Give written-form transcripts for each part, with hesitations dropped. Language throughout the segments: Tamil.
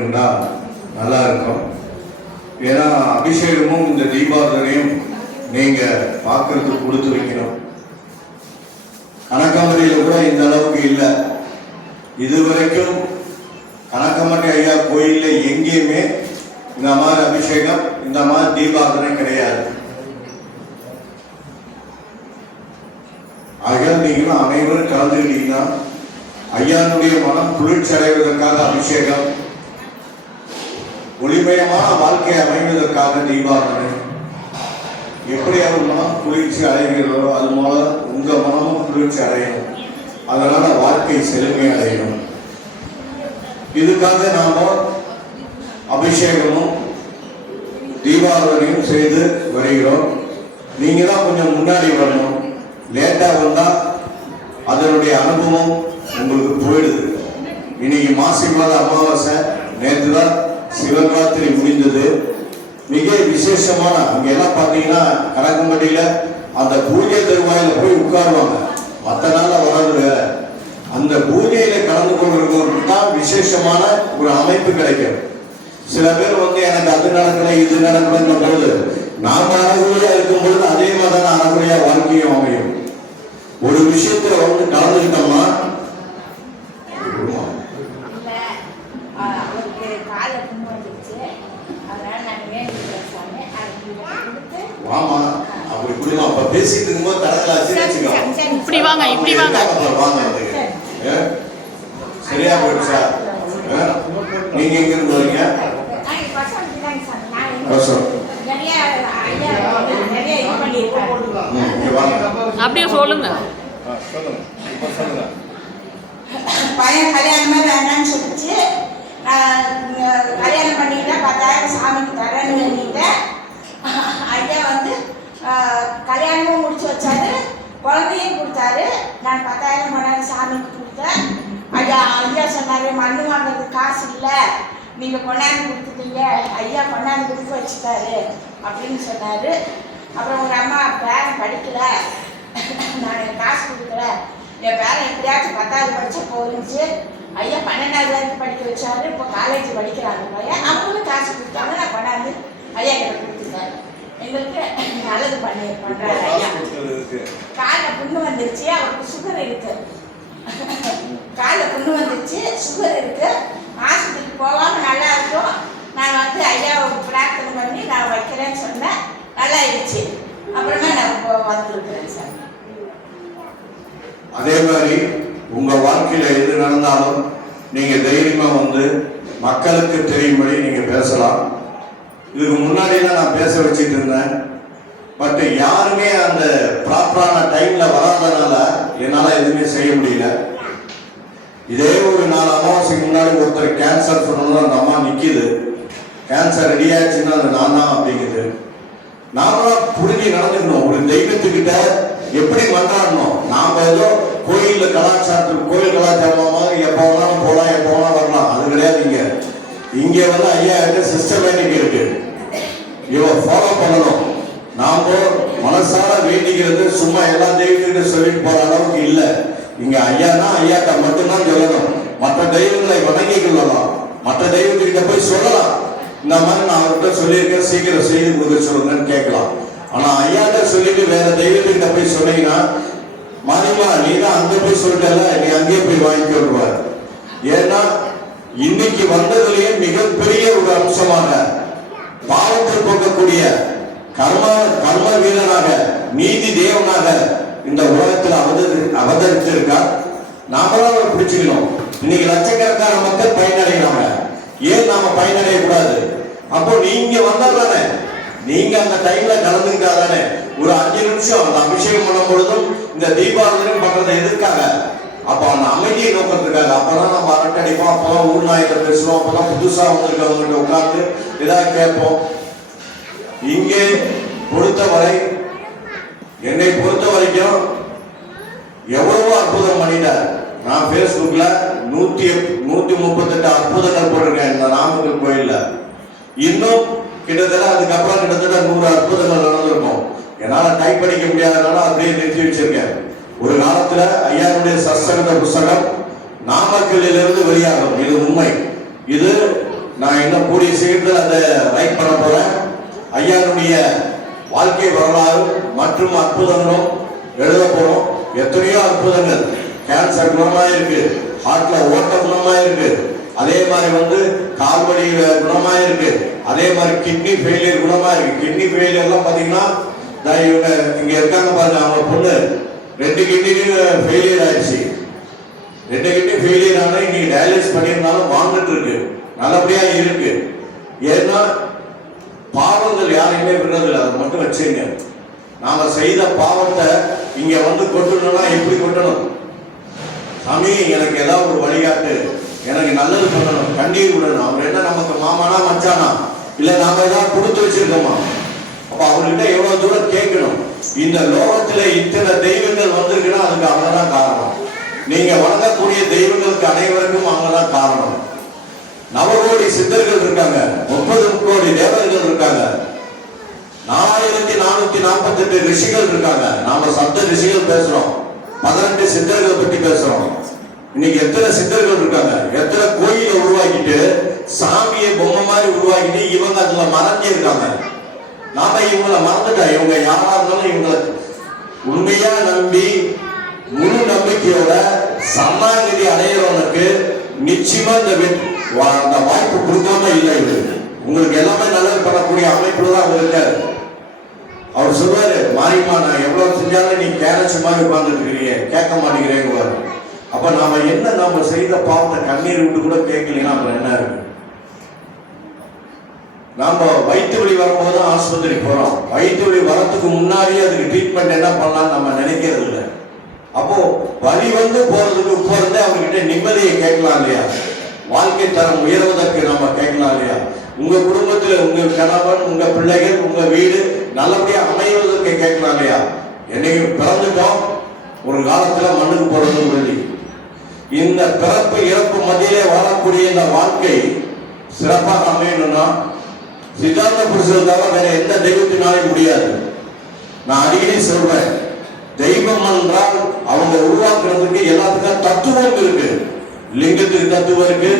கலந்துக்கிட்டா நல்லா இருக்கும். ஏன்னா அபிஷேகமும் இந்த தீபாவளியும் நீங்க பார்க்கறதுக்கு கொடுத்து வைக்கணும். கணக்கம்பட்டியில் கூட இந்த அளவுக்கு இல்லை. இதுவரைக்கும் கணக்கம்பட்டி ஐயா கோயில்ல எங்கேயுமே இந்த மாதிரி அபிஷேகம் இந்த மாதிரி தீபாவளி கிடையாது. ஆகையால் நீங்களும் அனைவரும் கலந்துக்கிட்டீங்கன்னா ஐயானுடைய மனம் குளிர்ச்சி அடைவதற்காக அபிஷேகம், ஒளிமயமான வாழ்க்கை அமைவதற்காக தீபாவளி. எப்படி அவர் மனம் குளிர்ச்சி அடைகிறதோ அது மூலம் உங்க மனமும் குளிர்ச்சி அடையணும். அதனால வாழ்க்கை செழுமை அடையணும். இதுக்காக நாம அபிஷேகமும் தீபாவளியும் செய்து வருகிறோம். நீங்க தான் கொஞ்சம் முன்னாடி வரணும். லேட்டா வந்தா அதனுடைய அனுபவம் உங்களுக்கு போயிடுது. இன்னைக்கு மாசி மாத அமாவாசை, நேற்று தான் சிவராத்திரி முடிந்தது. மிக விசேஷமான அங்க எல்லாம் பாத்தீங்கன்னா கணக்கம்பட்டியில அந்த பூஜை தருவாயில போய் உட்காருவாங்க. மற்ற நாள்ல வர்றது வேற. அந்த பூஜையில கலந்து கொள்றவங்களுக்கு தான் விசேஷமான ஒரு அமைப்பு கிடைக்கும். சில பேர் வந்து எனக்கு அது நடக்கல இது நடக்கலன்ற போது நாம அறகுறையா இருக்கும் பொழுது அதே மாதிரி தான் அறகுறையா வாழ்க்கையும் அமையும். ஒரு விஷயத்துல வந்து கலந்துக்கிட்டோம்னா வாமா அப்படி புரியுமா? அப்ப பேசிட்டு இருக்கும்போது தடங்களாச்சு இப்படி வாங்க இப்படி வாங்க சரியா போயிடுச்சா? நீங்க எங்க இருந்து வரீங்க? அப்படியே சொல்லுங்க. பையன் கல்யாணமே வேண்டாம்னு சொல்லிச்சு. கல்யாணம் பண்ணிக்கிட்டா 10,000 சாமிக்கு தரேன்னு வேண்டிட்டேன். ஐயா வந்து கல்யாணமும் முடிச்சு வச்சாரு, குழந்தையும் கொடுத்தாரு. நான் 10,000 மணி சாமிக்கு கொடுத்தேன். ஐயா சொன்னாரு மண்ணு வாங்குறதுக்கு காசு இல்லை, நீங்க கொண்டாந்து கொடுத்துட்டீங்க, ஐயா கொண்டாந்து கொடுத்து வச்சுட்டாரு அப்படின்னு சொன்னாரு. அப்புறம் ஒரு அம்மா பேரன் படிக்கல, நான் காசு கொடுக்கல, என் பேரன் எப்படியாச்சும் 10வது படிச்சா போயிருந்துச்சு. ஐயா 12வது வரைக்கும் படிக்க வச்சாரு. இப்போ காலேஜ் படிக்கிறாங்க பையன். அவங்களும் காசு கொடுத்தாங்க, நான் கொண்டாந்து ஐயா கிட்ட கொடுத்துட்டேன். எங்களுக்கு நல்லது பண்றாரு ஐயா. காலில் புண்ணு வந்துருச்சு, அவருக்கு சுகர் இருக்கு. காலில் புண்ணு வந்துருச்சு, சுகர் இருக்கு. ஆஸ்பத்திரிக்கு போகாம நல்லா இருக்கும். நான் வந்து ஐயாவை பிரார்த்தனை பண்ணி நான் வைக்கிறேன்னு சொன்னேன். நல்லா ஆயிடுச்சு. அப்புறமே நான் வந்துருக்கிறேன் சார். அதே மாதிரி உங்க வாழ்க்கையில எது நடந்தாலும் நீங்க தைரியமா வந்து மக்களுக்கு தெரியும்படி நீங்க பேசலாம். இதுக்கு முன்னாடிலாம் நான் பேச வச்சுட்டு இருந்தேன். பட் யாருமே அந்த ப்ராப்பரான டைம்ல வராதனால என்னால எதுவுமே செய்ய முடியல. இதே ஒரு 4 அமாவாசைக்கு முன்னாடி ஒருத்தர் கேன்சர் சொன்னது அந்த அம்மா நிக்குது. கேன்சர் ரெடி ஆயிடுச்சுன்னா அது நான் தான் அப்படிங்குது. நாமளும் புரிஞ்சு நடந்துக்கணும். ஒரு தெய்வத்துக்கிட்ட எப்படி மன்றாடணும். நாம ஏதோ கோயில் கலாச்சாரத்துக்கு கோயில் கலாச்சாரமா எப்போ வேணாலும் போகலாம், எப்போ வேணாலும் வரலாம், அது கிடையாது. இங்க வந்து ஐயா சிஸ்டமேட்டிக் இருக்கு. இவ ஃபாலோ பண்ணணும். நாம மனசார வேண்டிக்கிறது சும்மா எல்லா தெய்வத்திட்ட சொல்லிட்டு போற அளவுக்கு இல்லை. இங்க ஐயானா ஐயாட்ட மட்டும்தான் சொல்லணும். மற்ற தெய்வங்களை வணங்கி கொள்ளலாம், மற்ற தெய்வத்திட்ட போய் சொல்லலாம். இந்த மாதிரி நான் அவர்கிட்ட சொல்லியிருக்கேன், சீக்கிரம் செய்து கொடுக்க சொல்லுங்கன்னு கேட்கலாம். ஆனா ஐயாட்ட சொல்லிட்டு வேற தெய்வத்திட்ட போய் சொன்னீங்கன்னா மாறிமா நீ தான் அங்க போய் சொல்லிட்டல, நீ அங்கேயே போய் வாங்கி விடுவார். ஏன்னா இன்னைக்கு வந்ததுலயே மிகப்பெரிய ஒரு அம்சமாக பாவத்தை போக்கக்கூடிய கர்ம வீரனாக நீதி தேவனாக இந்த உலகத்தில் அவதரிச்சிருக்கா. நாமதான் அவரை பிடிச்சுக்கணும். இன்னைக்கு லட்சக்கணக்கான மக்கள் பயனடைகிறாங்க. ஏன் நாம பயனடைய கூடாது? அப்போ நீங்க வந்தா தானே, நீங்க அந்த டைம்ல கலந்துக்கிட்டா தானே. ஒரு 5 நிமிஷம் அந்த அபிஷேகம் பண்ணும் பொழுதும் இந்த தீபாவளியும் பண்றதை எதுக்காக? அப்ப அந்த அமைதியை நோக்கிறதுக்காக. அப்பதான் நம்ம அரட்டடிப்போம், அப்பதான் ஊர் நாயத்தை பேசுவோம், அப்பதான் புதுசா வந்திருக்கவங்க உட்கார்ந்து ஏதாவது கேட்போம். இங்கே பொறுத்தவரை, என்னை பொறுத்த வரைக்கும் எவ்வளவோ அற்புதம் பண்ணிட்டார். நான் பேஸ்புக்ல 138 அற்புதங்கள் போட்டிருக்கேன் இந்த நாமக்கல் கோயில்ல. இன்னும் கிட்டத்தட்ட அதுக்கப்புறம் கிட்டத்தட்ட 100 அற்புதங்கள் நடந்திருக்கும். என்னால டைப் படிக்க முடியாதனால அப்படியே நிறுத்தி வச்சிருக்கேன். ஒரு காலத்துல ஐயாவுடைய சத்சங்க புஸ்தகம் நாமக்கல்லிலிருந்து வெளியாகும். இது உண்மை. இது நான் இன்னும் கூடிய சீக்கிரத்தில் அதை ரைட் பண்ண போறேன். ஐயாவுடைய வாழ்க்கை வரலாறு மற்றும் அற்புதங்களும் எழுத போறோம். எத்தனையோ அற்புதங்கள், கேன்சர் குணமா இருக்கு, ஹார்ட்ல ஓட்ட குணமா இருக்கு, அதே மாதிரி கால்வழி குணமா இருக்கு, அதே மாதிரி கிட்னி ஃபெயிலியர் குணமா இருக்கு. கிட்னி ஃபெயிலியர்லாம் பாத்தீங்கன்னா இவங்க இங்க இருக்காங்க பாருங்க, அவங்க பொண்ணு 2 கிட்னியும் ஃபெயிலியர் ஆயிடுச்சு. 2 கிட்னி ஃபெயிலியர் ஆனா இன்னைக்கு டயாலிசிஸ் பண்ணியிருந்தாலும் வாழ்ந்துட்டு இருக்கு, நல்லபடியா இருக்கு. ஏன்னா பாவங்கள் யாரையுமே விடுறதில்லை, அதை மட்டும் வச்சுங்க. நாம செய்த பாவத்தை இங்க கொட்டணும்னா எப்படி கொட்டணும்? சாமி எனக்கு ஏதாவது ஒரு வழிகாட்டு, எனக்கு நல்லது பண்ணணும், கண்ணீர் விடணும். அவர் என்ன நமக்கு மாமானா மச்சானா, இல்ல நாம ஏதாவது கொடுத்து வச்சிருக்கோமா? அப்ப அவர்கிட்ட எவ்வளவு தூரம் கேட்கணும். இந்த லோகத்துல இத்தனை தெய்வங்கள் வந்திருக்குன்னா அதுக்கு அவங்கதான் காரணம். நீங்க வணங்கக்கூடிய தெய்வங்களுக்கு அனைவருக்கும் அவங்கதான் காரணம். நவகோடி சித்தர்கள் இருக்காங்க, 30 கோடி தேவர்கள் இருக்காங்க, 4448 ரிஷிகள் இருக்காங்க. நாம சப்த ரிஷிகள் பேசுறோம், 18 சித்தர்களை பத்தி பேசுறோம். இன்னைக்கு எத்தனை சித்தர்கள் இருக்காங்க, எத்தனை கோயிலை உருவாக்கிட்டு சாமியை பொம்மை மாதிரி உருவாக்கிட்டு இவங்க அதுல மறைஞ்சு இருக்காங்க. நாம இவங்களை மறந்துட்டா, இவங்க யாரா இருந்தாலும் இவங்களை உண்மையா நம்பி முழு நம்பிக்கையோட சரணாகதி அடையிறவனுக்கு நிச்சயமா அந்த வாய்ப்பு கொடுக்காம இல்லை. உங்களுக்கு எல்லாமே நல்லது பண்ணக்கூடிய அமைப்புல தான் அவர் இருக்காரு. அவர் சொல்வாரு, மாரியம்மா நான் எவ்வளவு செஞ்சாலும் நீ கேரட்ஸ் மாதிரி உட்கார்ந்துட்டு இருக்கிறீங்க, கேட்க மாட்டேங்கிறேங்க. அப்ப நாம செய்த பாவத்தை கண்ணீர் விட்டு கூட கேட்கலாம். அப்புறம் என்ன இருக்கு? நாம வயிற்று வலி வரும்போது தான் ஆஸ்பத்திரி போறோம். வயிற்று வலி வரத்துக்கு முன்னாடியே அதுக்கு ட்ரீட்மெண்ட் என்ன பண்ணலாம் நம்ம நினைக்கிறது இல்லை. அப்போ வலி போறதுக்கு போறதே அவர்கிட்ட நிம்மதியை கேட்கலாம் இல்லையா? வாழ்க்கை தரம் உயர்வதற்கு நம்ம கேட்கலாம் இல்லையா? உங்க குடும்பத்துல உங்க கணவன், உங்க பிள்ளைகள், உங்க வீடு நல்லபடியா அமைவதற்கு கேட்கலாம் இல்லையா? என்னைக்கு பிறந்துட்டோம், ஒரு காலத்துல மண்ணுக்கு போறது வழி. இந்த பிறப்பு இறப்பு மத்தியிலே வாழக்கூடிய இந்த வாழ்க்கை சிறப்பாக அமையணும்னா சித்தாந்த புருஷருக்காக வேற எந்த தெய்வத்தினாலே முடியாது. நான் அடிக்கடி சொல்றேன், தெய்வம் என்றால் அவங்க உருவாக்குறதுக்கு எல்லாத்துக்கும் தத்துவம் இருக்கு. லிங்கத்துக்கு தத்துவம் இருக்கு,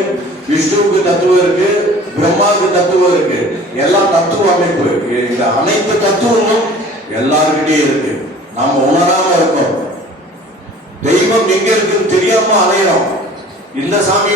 விஷ்ணுவுக்கு தத்துவம் இருக்கு, பிரம்மாவுக்கு தத்துவம் இருக்கு. எல்லா தத்துவ அமைப்பு, இந்த அனைத்து தத்துவமும் எல்லாருக்கிட்டே இருக்கு. நாம உணராம இருக்கோம். தெய்வம் எங்க இருக்குன்னு தெரியாம அலையிறோம். இந்த சாமி